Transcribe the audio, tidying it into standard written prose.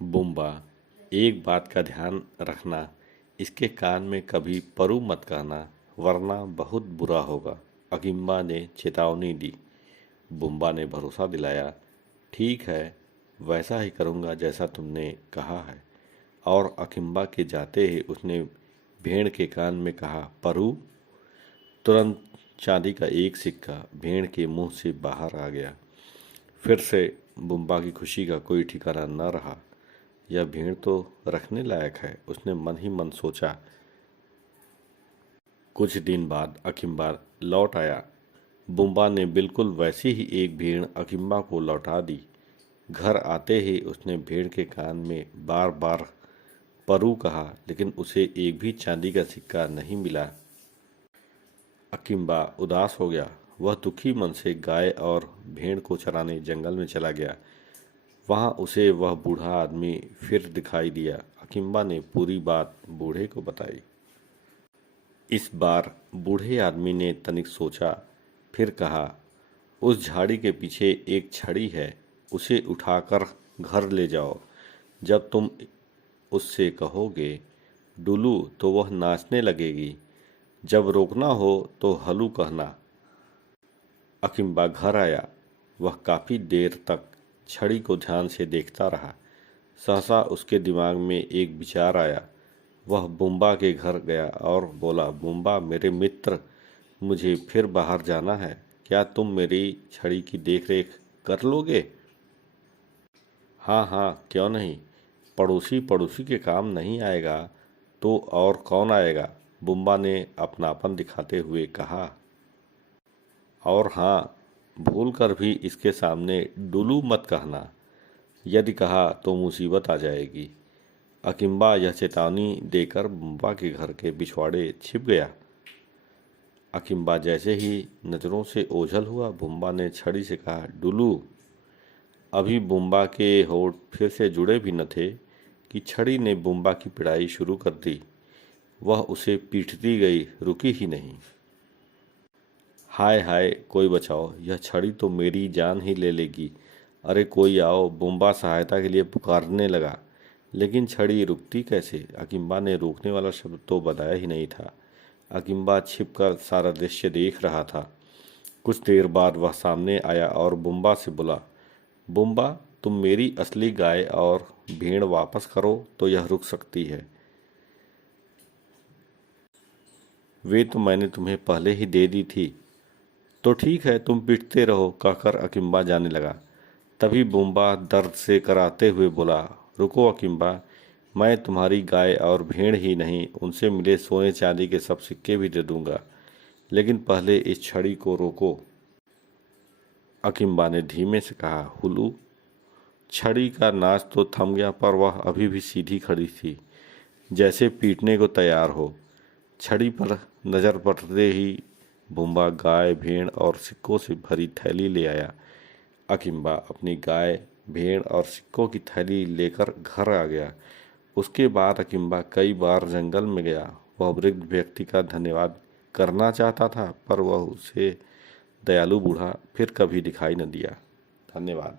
बुम्बा, एक बात का ध्यान रखना, इसके कान में कभी परू मत कहना, वरना बहुत बुरा होगा। अकिम्बा ने चेतावनी दी। बुम्बा ने भरोसा दिलाया, ठीक है, वैसा ही करूँगा जैसा तुमने कहा है। और अकिम्बा के जाते ही उसने भेड़ के कान में कहा, परू। तुरंत चांदी का एक सिक्का भेड़ के मुंह से बाहर आ गया। फिर से बुम्बा की खुशी का कोई ठिकाना न रहा। यह भेड़ तो रखने लायक है, उसने मन ही मन सोचा। कुछ दिन बाद अकिम्बा लौट आया। बुम्बा ने बिल्कुल वैसी ही एक भेड़ अकिम्बा को लौटा दी। घर आते ही उसने भेड़ के कान में बार बार परू कहा, लेकिन उसे एक भी चांदी का सिक्का नहीं मिला। अकिम्बा उदास हो गया। वह दुखी मन से गाय और भेड़ को चराने जंगल में चला गया। वहां उसे वह बूढ़ा आदमी फिर दिखाई दिया। अकिम्बा ने पूरी बात बूढ़े को बताई। इस बार बूढ़े आदमी ने तनिक सोचा, फिर कहा, उस झाड़ी के पीछे एक छड़ी है, उसे उठाकर घर ले जाओ। जब तुम उससे कहोगे डुलू तो वह नाचने लगेगी। जब रोकना हो तो हलू कहना। अकिम्बा घर आया। वह काफी देर तक छड़ी को ध्यान से देखता रहा। सहसा उसके दिमाग में एक विचार आया। वह बुम्बा के घर गया और बोला, बुम्बा मेरे मित्र, मुझे फिर बाहर जाना है, क्या तुम मेरी छड़ी की देखरेख कर लोगे? हाँ हाँ, क्यों नहीं। पड़ोसी पड़ोसी के काम नहीं आएगा तो और कौन आएगा? बुम्बा ने अपनापन दिखाते हुए कहा। और हाँ, भूल कर भी इसके सामने डुलू मत कहना। यदि कहा तो मुसीबत आ जाएगी। अकिम्बा यह चेतावनी देकर बुम्बा के घर के पिछवाड़े छिप गया। अकिम्बा जैसे ही नज़रों से ओझल हुआ, बुम्बा ने छड़ी से कहा, डुलू। अभी बुम्बा के होठ फिर से जुड़े भी न थे कि छड़ी ने बुम्बा की पिटाई शुरू कर दी। वह उसे पीटती गई, रुकी ही नहीं। हाय हाय, कोई बचाओ, यह छड़ी तो मेरी जान ही ले लेगी। अरे कोई आओ, बुम्बा सहायता के लिए पुकारने लगा। लेकिन छड़ी रुकती कैसे? अकिम्बा ने रोकने वाला शब्द तो बताया ही नहीं था। अकिम्बा छिपकर सारा दृश्य देख रहा था। कुछ देर बाद वह सामने आया और बुम्बा से बोला, बुम्बा, तुम मेरी असली गाय और भेड़ वापस करो तो यह रुक सकती है। वे तो मैंने तुम्हें पहले ही दे दी थी। तो ठीक है, तुम पिटते रहो, कहकर अकिम्बा जाने लगा। तभी बुम्बा दर्द से कराते हुए बोला, रुको अकिम्बा, मैं तुम्हारी गाय और भेड़ ही नहीं, उनसे मिले सोने चांदी के सब सिक्के भी दे दूंगा, लेकिन पहले इस छड़ी को रोको। अकिम्बा ने धीमे से कहा, हुलू। छड़ी का नाच तो थम गया, पर वह अभी भी सीधी खड़ी थी, जैसे पीटने को तैयार हो। छड़ी पर नज़र पड़ते ही बुम्बा गाय, भेड़ और सिक्कों से भरी थैली ले आया। अकिम्बा अपनी गाय, भेड़ और सिक्कों की थैली लेकर घर आ गया। उसके बाद अकिम्बा कई बार जंगल में गया। वह वृद्ध व्यक्ति का धन्यवाद करना चाहता था, पर वह उसे दयालु बूढ़ा फिर कभी दिखाई न दिया। धन्यवाद।